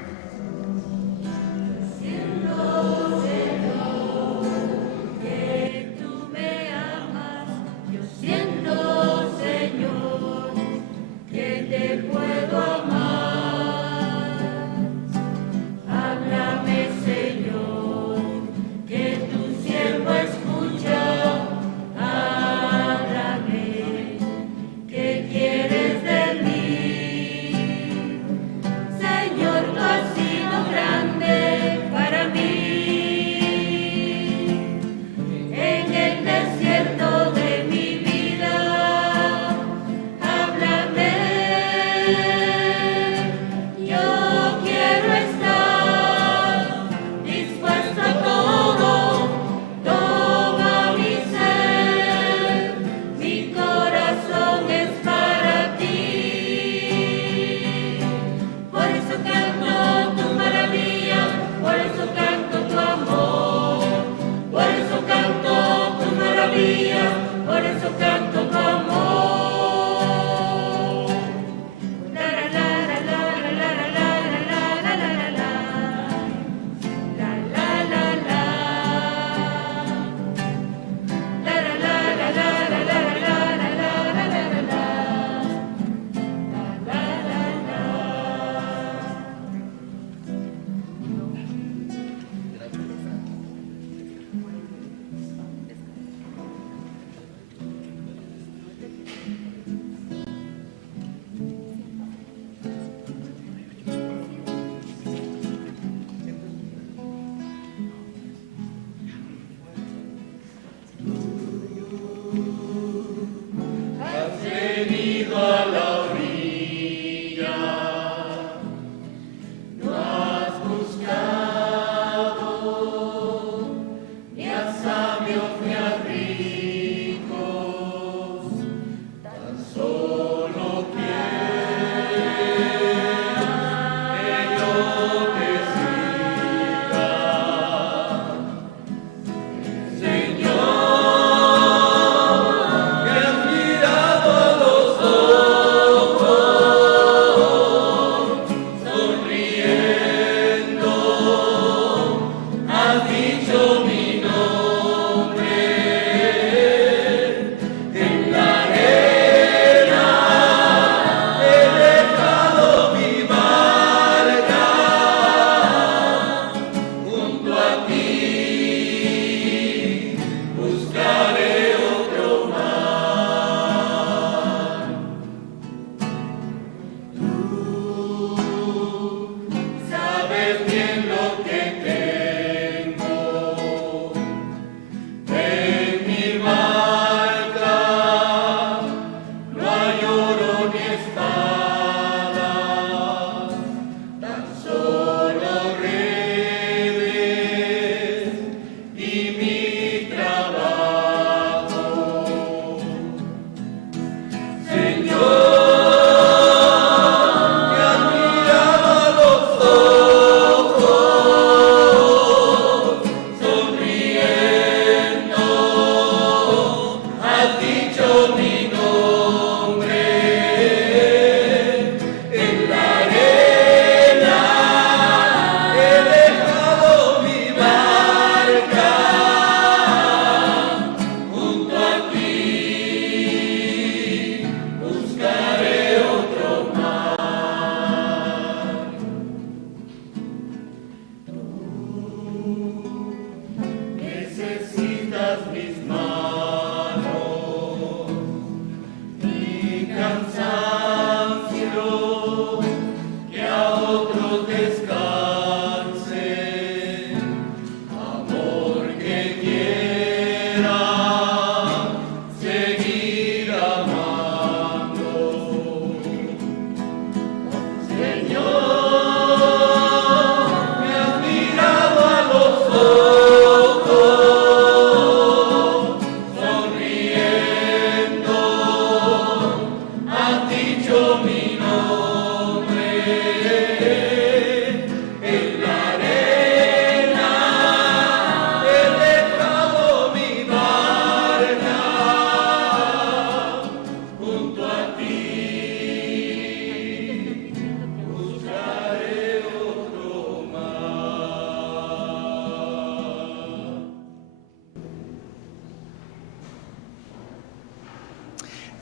¿Qué quieres de mí? Señor, tú has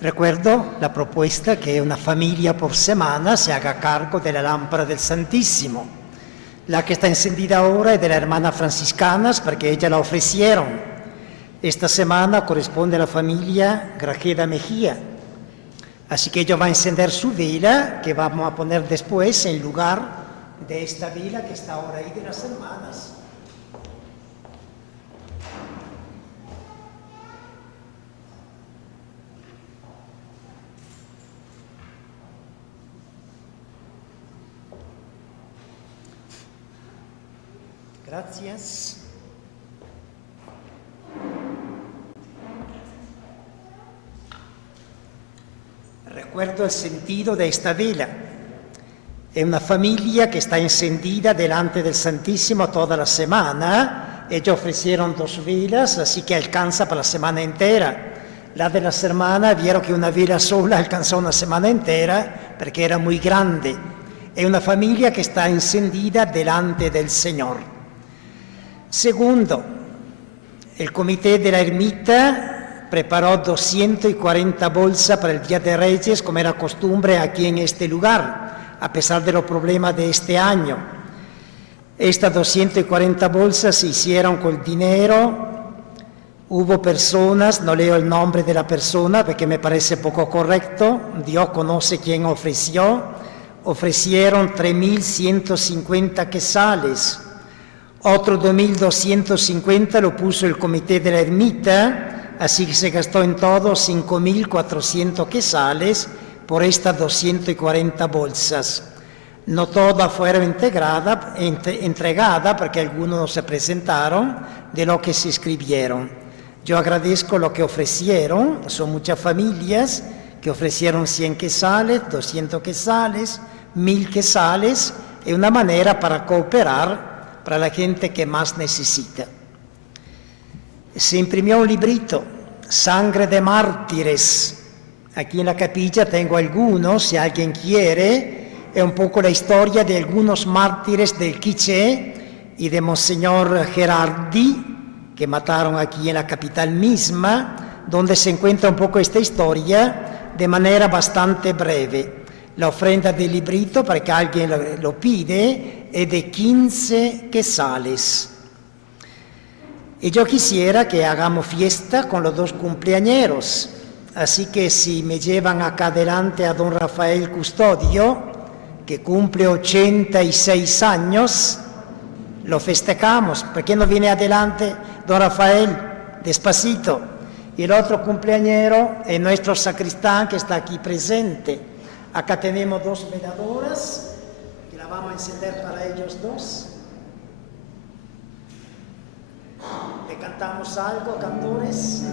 Recuerdo la propuesta que una familia por semana se haga cargo de la lámpara del Santísimo. La que está encendida ahora es de la hermana franciscanas porque ella la ofrecieron. Esta semana corresponde a la familia Grajeda Mejía. Así que ella va a encender su vela, que vamos a poner después en lugar de esta vela que está ahora ahí de las hermanas. Gracias. Recuerdo el sentido de esta vela. Es una familia que está encendida delante del Santísimo toda la semana. Ellos ofrecieron 2 velas, así que alcanza para la semana entera. La de las hermanas vieron que una vela sola alcanzó una semana entera porque era muy grande. Es una familia que está encendida delante del Señor. Segundo, el comité de la ermita preparó 240 bolsas para el Día de Reyes, como era costumbre aquí en este lugar, a pesar de los problemas de este año. Estas 240 bolsas se hicieron con dinero. Hubo personas, no leo el nombre de la persona porque me parece poco correcto, Dios conoce quién ofreció, ofrecieron 3.150 quetzales. Otro 2.250 lo puso el comité de la ermita, así que se gastó en todo 5.400 quetzales por estas 240 bolsas. No todas fueron entregadas porque algunos no se presentaron de lo que se escribieron. Yo agradezco lo que ofrecieron, son muchas familias que ofrecieron 100 quetzales, 200 quetzales, 1.000 quetzales, es una manera para cooperar para la gente que más necesita. Se imprimió un librito, Sangre de Mártires. Aquí en la capilla tengo algunos, si alguien quiere. Es un poco la historia de algunos mártires del Quiché y de Monseñor Gerardi, que mataron aquí en la capital misma, donde se encuentra un poco esta historia de manera bastante breve. La ofrenda del librito, para que alguien lo pide, es de 15 quetzales. Y yo quisiera que hagamos fiesta con los 2 cumpleañeros. Así que si me llevan acá adelante a don Rafael Custodio, que cumple 86 años, lo festejamos. ¿Por qué no viene adelante don Rafael? Despacito. Y el otro cumpleañero es nuestro sacristán que está aquí presente. Acá tenemos 2 veladoras que la vamos a encender para ellos 2. ¿Le cantamos algo, cantores?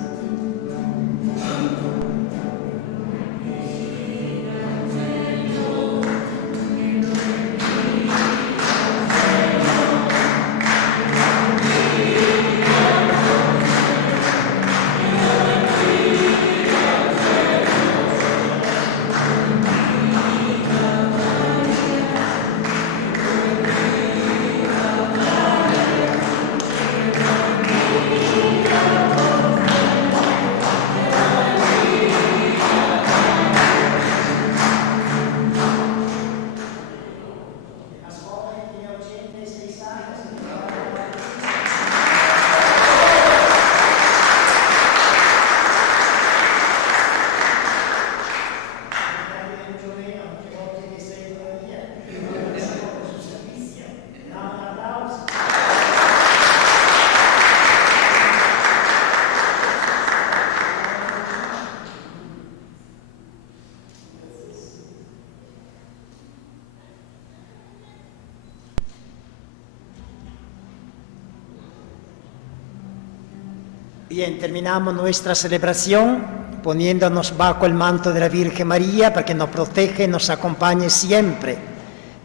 Bien, terminamos nuestra celebración poniéndonos bajo el manto de la Virgen María para que nos protege y nos acompañe siempre.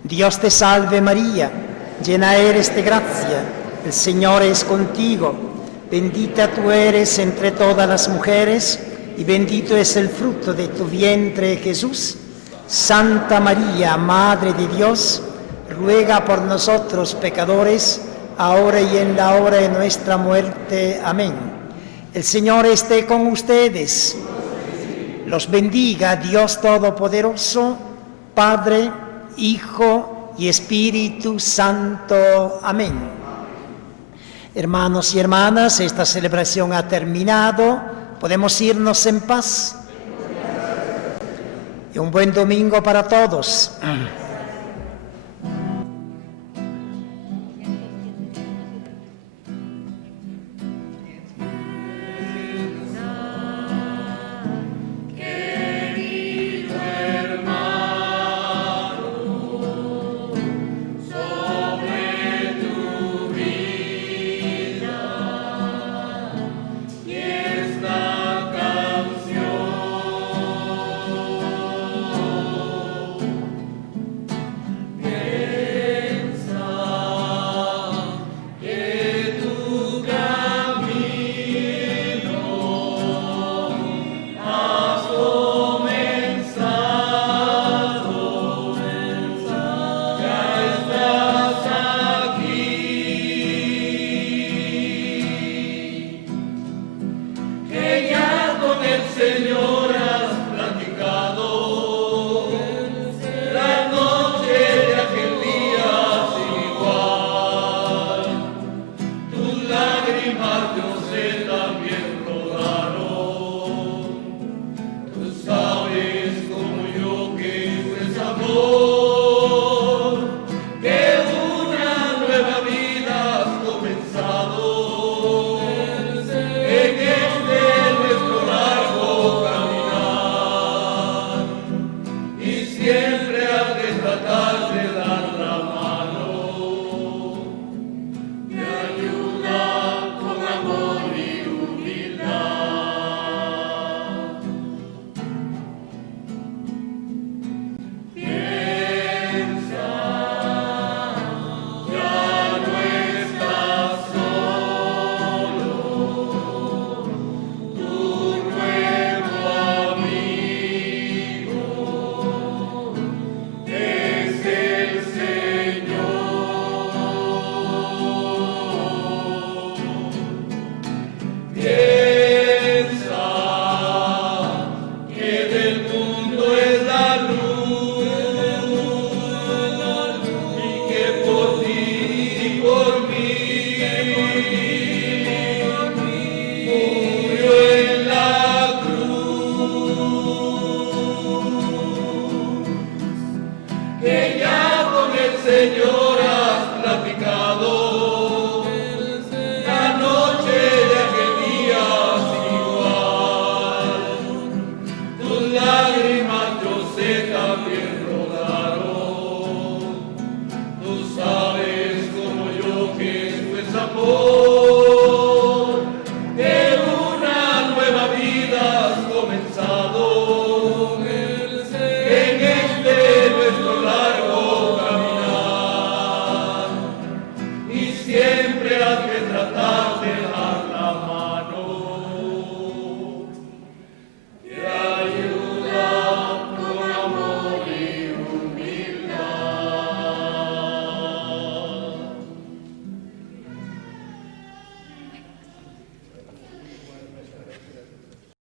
Dios te salve María, llena eres de gracia, el Señor es contigo, bendita tú eres entre todas las mujeres y bendito es el fruto de tu vientre Jesús. Santa María, Madre de Dios, ruega por nosotros pecadores, ahora y en la hora de nuestra muerte. Amén. El Señor esté con ustedes. los bendiga Dios Todopoderoso, Padre, Hijo y Espíritu Santo. Amén. Hermanos y hermanas, esta celebración ha terminado. Podemos irnos en paz. Y un buen domingo para todos. Amor.